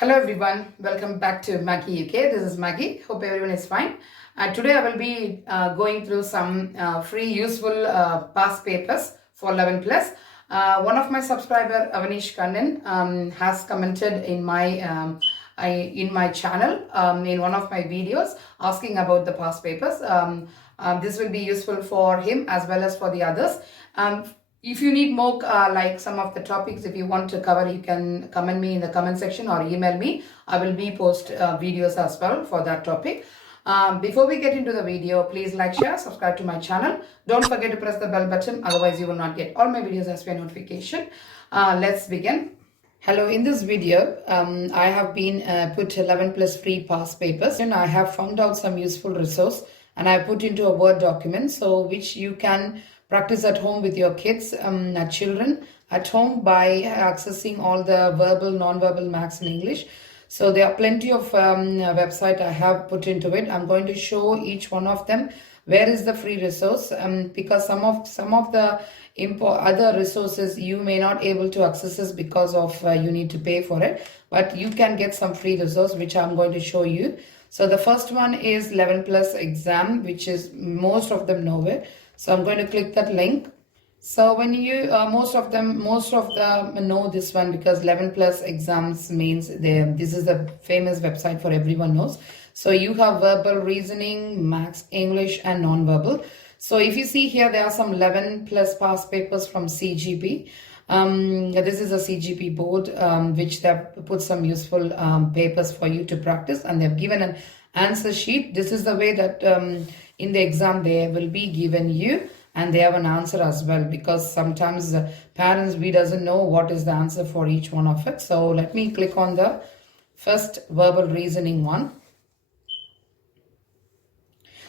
Hello everyone, welcome back to Maggi UK. This is Maggi. Hope everyone is fine. Today I will be going through some free useful past papers for 11 plus. One of my subscriber Avanish Kannan has commented in my channel in one of my videos asking about the past papers. This will be useful for him as well as for the others. If you need more like some of the topics, if you want to cover, you can comment me in the comment section or email me. I will be post videos as well for that topic. Before we get into the video, please like, share, subscribe to my channel. Don't forget to press the bell button, otherwise you will not get all my videos as per notification. Let's begin. Hello, in this video, I have been put 11 plus free past papers and I have found out some useful resource and I put into a Word document, so which you can practice at home with your kids, children at home by accessing all the verbal, non-verbal maths in English. So there are plenty of website I have put into it. I'm going to show each one of them where is the free resource, because some of the other resources you may not able to access this because of you need to pay for it, but you can get some free resource which I'm going to show you. So the first one is 11 plus exam, which is most of them know it. So I'm going to click that link. So when you most of them know this one, because 11 plus exams means this is a famous website for everyone knows. So you have verbal, reasoning, maths, English and non-verbal. So if you see here, there are some 11 plus past papers from CGP. This is a CGP board which they've put some useful papers for you to practice, and they've given an answer sheet. This is the way that in the exam they will be given you, and they have an answer as well, because sometimes parents, we doesn't know what is the answer for each one of it. So let me click on the first verbal reasoning one.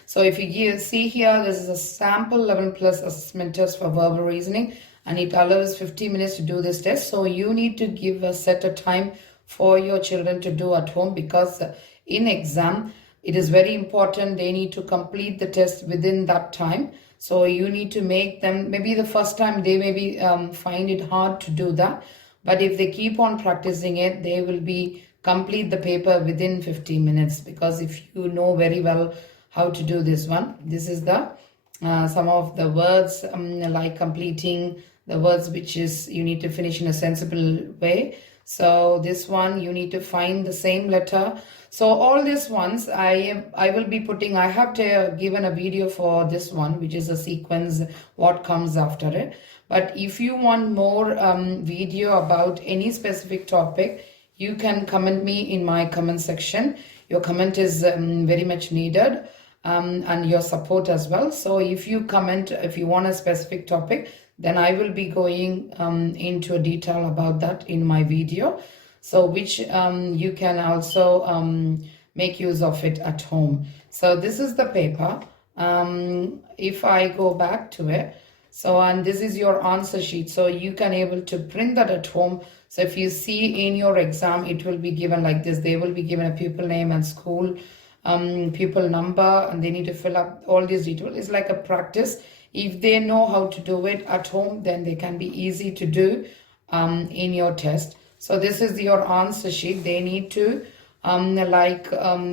So if you see here, this is a sample 11 plus assessment test for verbal reasoning, and it allows 50 minutes to do this test. So you need to give a set of time for your children to do at home, because in exam it is very important they need to complete the test within that time. So you need to make them, maybe the first time they maybe find it hard to do that, but if they keep on practicing it, they will be complete the paper within 15 minutes, because if you know very well how to do this one. This is the some of the words like completing the words which is you need to finish in a sensible way. So this one you need to find the same letter. So all these ones I will be putting, I have given a video for this one, which is a sequence, what comes after it. But if you want more video about any specific topic, you can comment me in my comment section. Your comment is very much needed, and your support as well. So if you comment, if you want a specific topic, then I will be going into detail about that in my video. So which you can also make use of it at home. So this is the paper. If I go back to it, so and this is your answer sheet. So you can able to print that at home. So if you see in your exam, it will be given like this. They will be given a pupil name and school, pupil number, and they need to fill up all these details. It's like a practice. If they know how to do it at home, then they can be easy to do in your test. So this is your answer sheet. They need to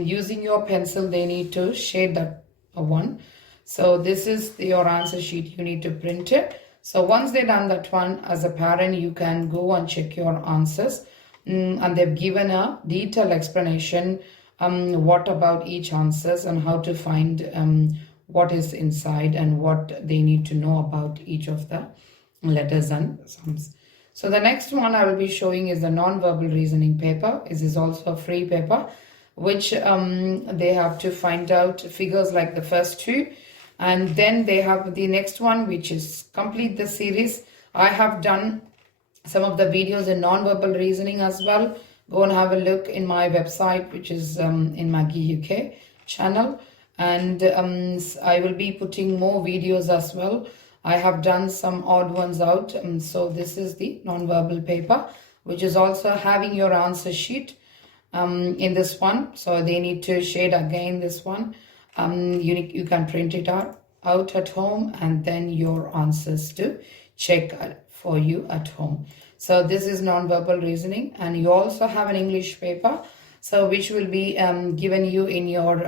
using your pencil, they need to shade that one. So this is your answer sheet. You need to print it. So once they've done that one, as a parent, you can go and check your answers. And they've given a detailed explanation what about each answers and how to find what is inside and what they need to know about each of the letters and sums. So the next one I will be showing is the non-verbal reasoning paper. This is also a free paper, which they have to find out figures like the first two. And then they have the next one, which is complete the series. I have done some of the videos in non-verbal reasoning as well. Go and have a look in my website, which is in Maggi UK channel. And I will be putting more videos as well. I have done some odd ones out. So this is the non-verbal paper, which is also having your answer sheet in this one. So they need to shade again this one. You can print it out at home, and then your answers to check for you at home. So this is non-verbal reasoning, and you also have an English paper, so which will be given you in your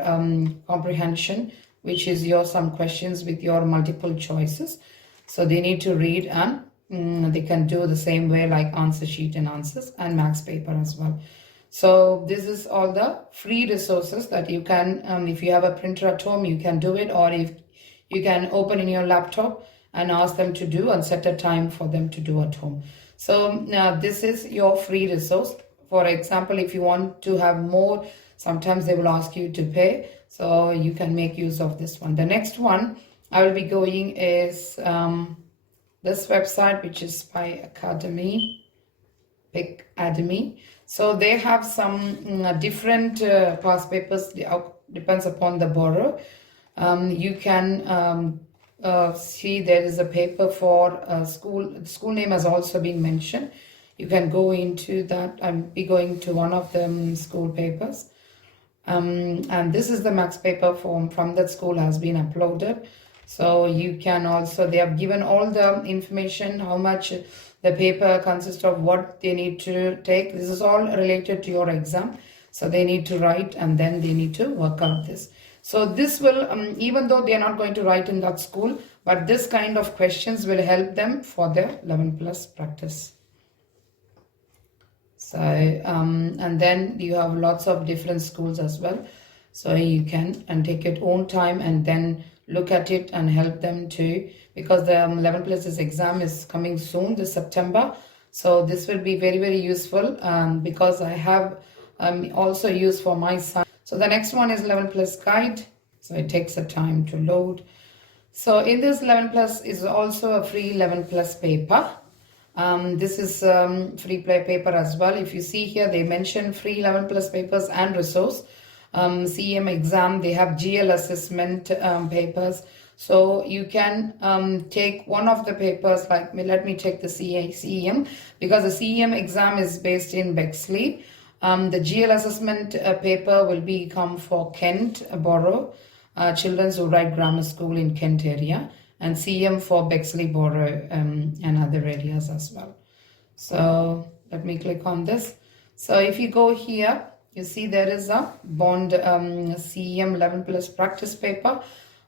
comprehension, which is your some questions with your multiple choices. So they need to read, and they can do the same way like answer sheet and answers, and max paper as well. So this is all the free resources that you can, if you have a printer at home, you can do it, or if you can open in your laptop and ask them to do and set a time for them to do at home. So now this is your free resource. For example, if you want to have more, sometimes they will ask you to pay, so you can make use of this one. The next one I will be going is this website, which is by Academy, So they have some different past papers, depends upon the borrower. You can see there is a paper for school name has also been mentioned. You can go into that. I'll be going to one of them school papers. And this is the max paper form from that school has been uploaded. So you can also, they have given all the information, how much the paper consists of, what they need to take. This is all related to your exam. So they need to write, and then they need to work out this. So this will, even though they are not going to write in that school, but this kind of questions will help them for their 11 plus practice. So, and then you have lots of different schools as well. So you can take your own time and then look at it and help them to, because the 11 plus exam is coming soon this September. So this will be very, very useful because I have also used for my son. So the next one is 11 plus guide. So it takes a time to load. So in this 11 plus is also a free 11 plus paper. This is free play paper as well. If you see here, they mention free 11 plus papers and resource. CEM exam, they have GL assessment papers. So you can take one of the papers, like let me take the CEM, because the CEM exam is based in Bexley. The GL assessment paper will become for Kent Borough, Children's Who Write Grammar School in Kent area, and CEM for Bexley Borough and other areas as well. So let me click on this. So if you go here, you see there is a bond CEM 11 plus practice paper.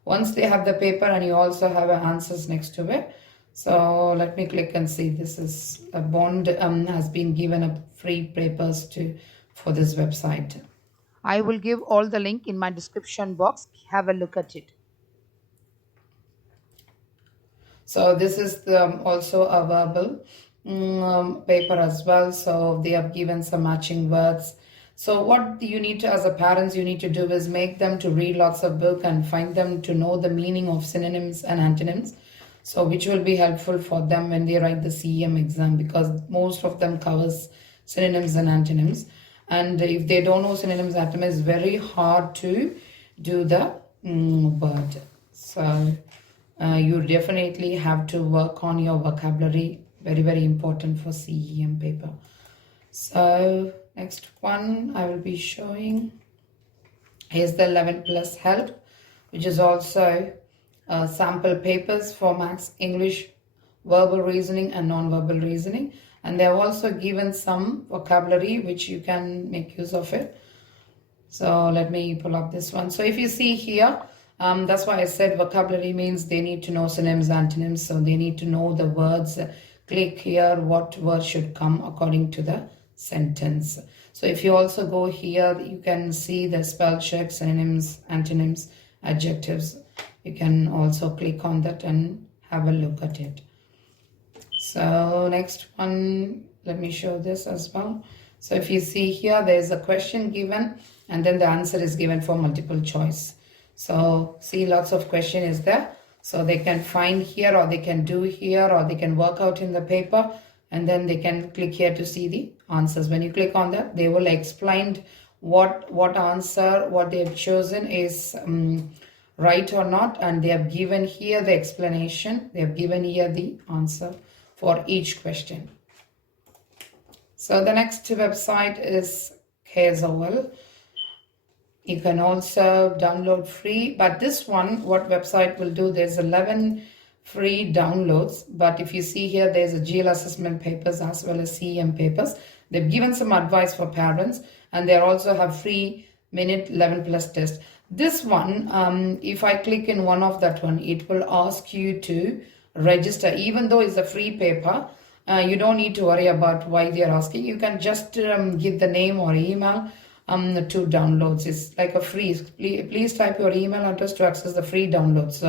Once they have the paper, and you also have answers next to it. So let me click and see. This is a bond has been given a free papers for this website. I will give all the link in my description box. Have a look at it. So this is also a verbal paper as well. So they have given some matching words. So what you need to, as a parents, you need to do is make them to read lots of book and find them to know the meaning of synonyms and antonyms. So which will be helpful for them when they write the CEM exam, because most of them covers synonyms and antonyms. And if they don't know synonyms and antonyms, it's very hard to do the word. So you definitely have to work on your vocabulary. Very, very important for CEM paper. So next one I will be showing is the 11 plus help, which is also sample papers for maths, English, verbal reasoning and non-verbal reasoning. And they have also given some vocabulary which you can make use of it. So let me pull up this one. So if you see here, that's why I said vocabulary means they need to know synonyms, antonyms. So they need to know the words. Click here what word should come according to the sentence. So if you also go here, you can see the spell check, synonyms, antonyms, adjectives. You can also click on that and have a look at it. So next one, let me show this as well. So if you see here, there is a question given and then the answer is given for multiple choice. So see, lots of question is there. So they can find here, or they can do here, or they can work out in the paper, and then they can click here to see the answers. When you click on that, they will explain what answer, what they have chosen is right or not, and they have given here the explanation. They have given here the answer for each question. So the next website is 𝐂𝐨𝐲. You can also download free, but this one, what website will do, there's 11 free downloads. But if you see here, there's a GL assessment papers as well as CEM papers. They've given some advice for parents, and they also have free minute 11 plus test. This one, if I click in one of that one, it will ask you to register. Even though it's a free paper, you don't need to worry about why they're asking. You can just give the name or email to downloads. It's like a free. Please type your email address to access the free downloads.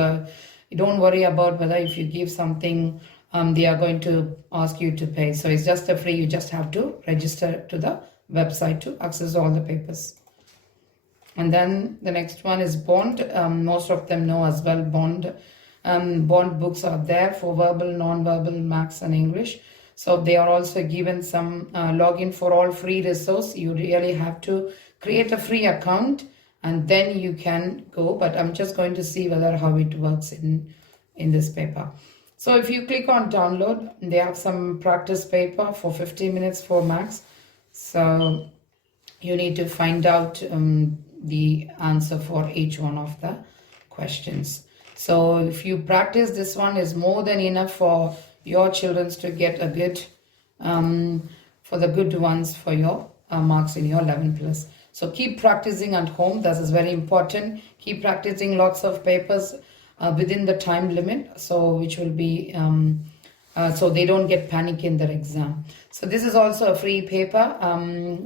You don't worry about whether if you give something, they are going to ask you to pay. So it's just a free. You just have to register to the website to access all the papers. And then the next one is bond. Most of them know as well bond. Bond books are there for verbal, non-verbal, maths and English. So they are also given some login for all free resource. You really have to create a free account and then you can go. But I'm just going to see whether how it works in this paper. So if you click on download, they have some practice paper for 50 minutes for maths. So you need to find out the answer for each one of the questions. So if you practice, this one is more than enough for your children to get a good, for the good ones for your marks in your 11 plus. So keep practicing at home. That is very important. Keep practicing lots of papers within the time limit. So which will be, so they don't get panic in their exam. So this is also a free paper,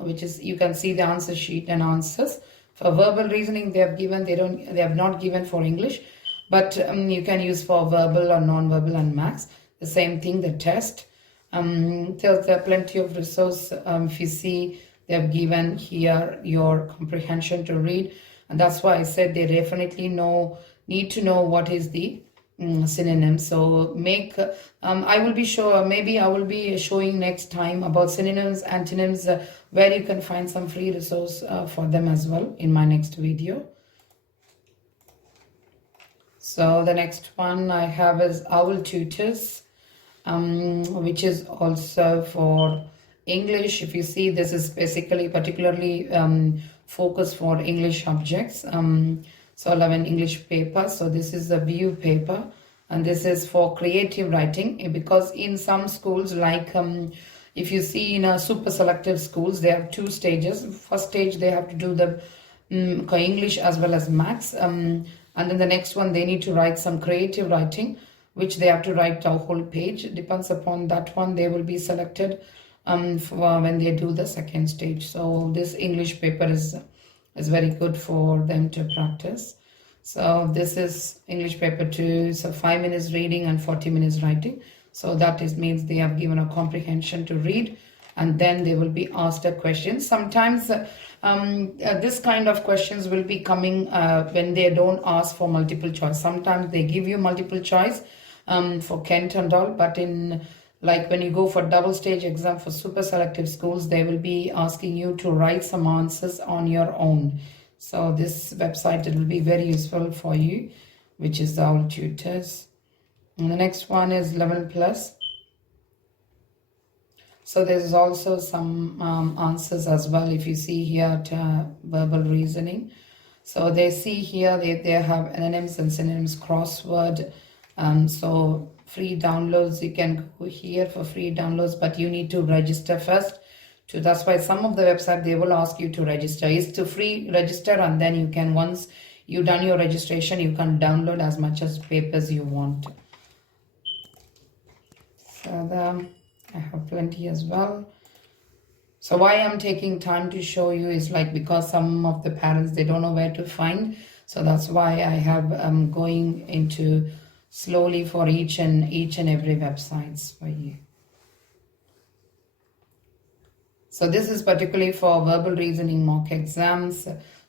which is, you can see the answer sheet and answers. For verbal reasoning, they have given, they have not given for English, but you can use for verbal or non-verbal and maths. The same thing, the test. There are plenty of resource. If you see, they have given here your comprehension to read. And that's why I said they definitely need to know what is the synonym. So I will be sure, maybe I will be showing next time about synonyms, antonyms, where you can find some free resource for them as well in my next video. So the next one I have is OWL Tutors, which is also for English. If you see, this is basically particularly focused for English subjects. So 11 English papers. So this is the view paper, and this is for creative writing, because in some schools, like if you see in a super selective schools, they have 2 stages. First stage, they have to do the English as well as maths. And then the next one, they need to write some creative writing, which they have to write a whole page. It depends upon that one, they will be selected for when they do the second stage. So this English paper is very good for them to practice. So this is English paper 2, so 5 minutes reading and 40 minutes writing. So that means they have given a comprehension to read, and then they will be asked a question. Sometimes this kind of questions will be coming when they don't ask for multiple choice. Sometimes they give you multiple choice for Kent and all, but in like when you go for double stage exam for super selective schools, they will be asking you to write some answers on your own. So this website, it will be very useful for you, which is the OWL Tutors. And the next one is 11 plus. So there's also some answers as well. If you see here to verbal reasoning. So they see here, they have synonyms and synonyms crossword. So free downloads, you can go here for free downloads, but you need to register first. That's why some of the website, they will ask you to register. It's to free register, and then you can, once you've done your registration, you can download as much as papers you want. So I have plenty as well. So why I'm taking time to show you is like because some of the parents, they don't know where to find. So that's why I have going into slowly for each and every websites for you. So this is particularly for verbal reasoning mock exams.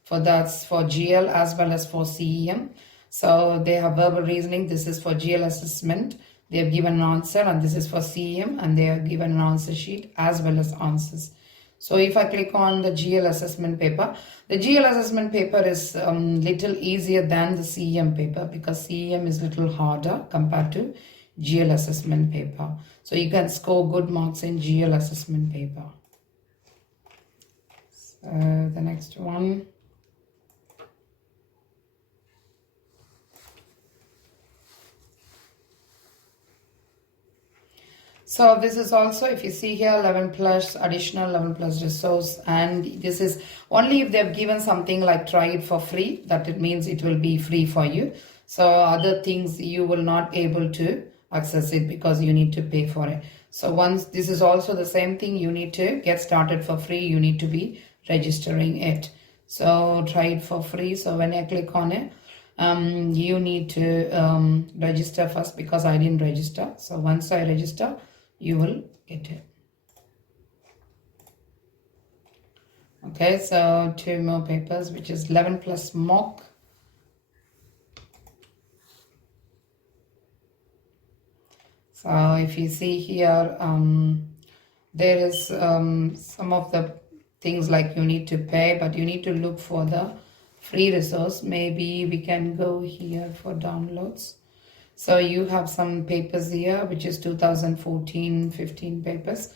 That's for GL as well as for CEM. So they have verbal reasoning. This is for GL assessment. They have given an answer, and this is for CEM, and they have given an answer sheet as well as answers. So if I click on the GL assessment paper, the GL assessment paper is little easier than the CEM paper, because CEM is little harder compared to GL assessment paper. So you can score good marks in GL assessment paper. So the next one. So this is also, if you see here, 11 plus additional 11 plus resource, and this is only if they've given something like try it for free, that it means it will be free for you. So other things you will not able to access it because you need to pay for it. So once this is also the same thing, you need to get started for free, you need to be registering it. So try it for free. So when I click on it, you need to register first because I didn't register. So once I register, you will get it. Okay, so 2 more papers, which is 11 plus mock. So if you see here, there is some of the things like you need to pay, but you need to look for the free resource. Maybe we can go here for downloads. So you have some papers here, which is 2014-15 papers.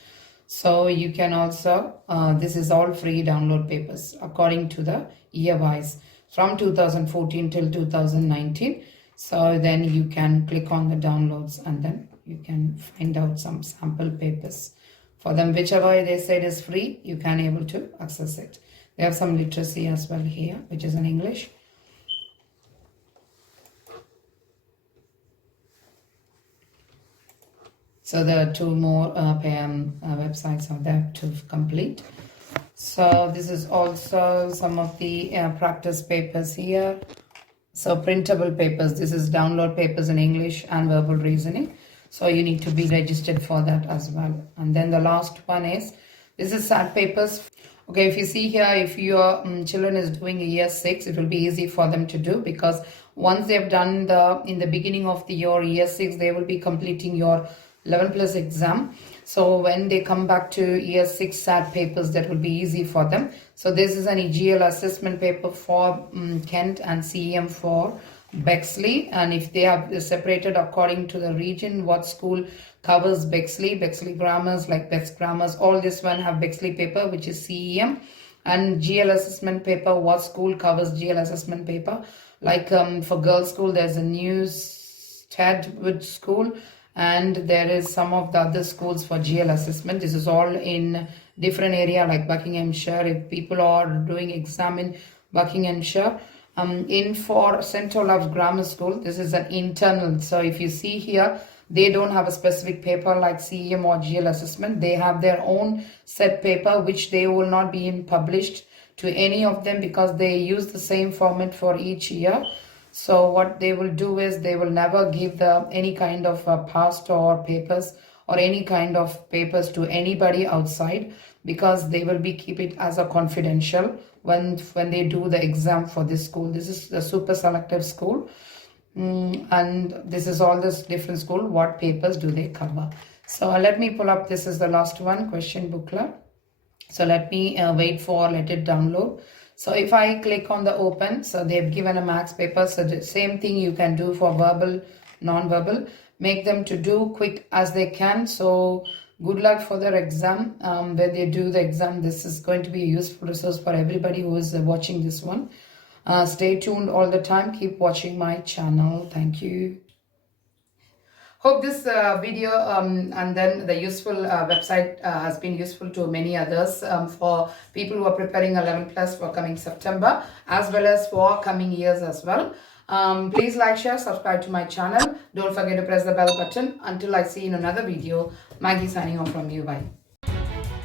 So you can also, this is all free download papers according to the year-wise from 2014 till 2019. So then you can click on the downloads and then you can find out some sample papers for them. Whichever they said is free, you can able to access it. They have some literacy as well here, which is in English. So there are 2 more websites are there to complete. So this is also some of the practice papers here. So printable papers, this is download papers in English and verbal reasoning. So you need to be registered for that as well. And then the last one is, this is SAT papers. Okay, if you see here, if your children is doing a year 6, it will be easy for them to do because once they have done in the beginning of the year 6, they will be completing your 11 plus exam. So when they come back to year 6 SAT papers, that will be easy for them. So this is an EGL assessment paper for Kent and CEM for Bexley, and if they have separated according to the region, what school covers Bexley grammars like Bex grammars, all this one have Bexley paper, which is CEM, and GL assessment paper, what school covers GL assessment paper. Like for girls school, there's a new Stadwood school, and there is some of the other schools for GL assessment. This is all in different area like Buckinghamshire. If people are doing exam in Buckinghamshire, in for St. Olave's Grammar School, this is an internal. So if you see here, they don't have a specific paper like CEM or GL assessment. They have their own set paper, which they will not be published to any of them because they use the same format for each year. So what they will do is they will never give any kind of past or papers or any kind of papers to anybody outside because they will be keep it as a confidential when they do the exam for this school. This is the super selective school, and this is all this different school. What papers do they cover? So let me pull up. This is the last one, question booklet. So let me let it download. So if I click on the open, so they've given a max paper. So the same thing you can do for verbal, non-verbal. Make them to do quick as they can. So good luck for their exam. When they do the exam, this is going to be a useful resource for everybody who is watching this one. Stay tuned all the time. Keep watching my channel. Thank you. Hope this video and then the useful website has been useful to many others for people who are preparing 11 plus for coming September as well as for coming years as well. Please like, share, subscribe to my channel. Don't forget to press the bell button. Until I see you in another video, Maggie signing off from you. Bye.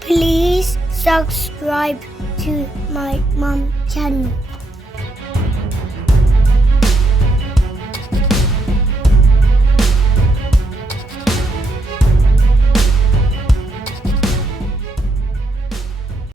Please subscribe to my mom channel.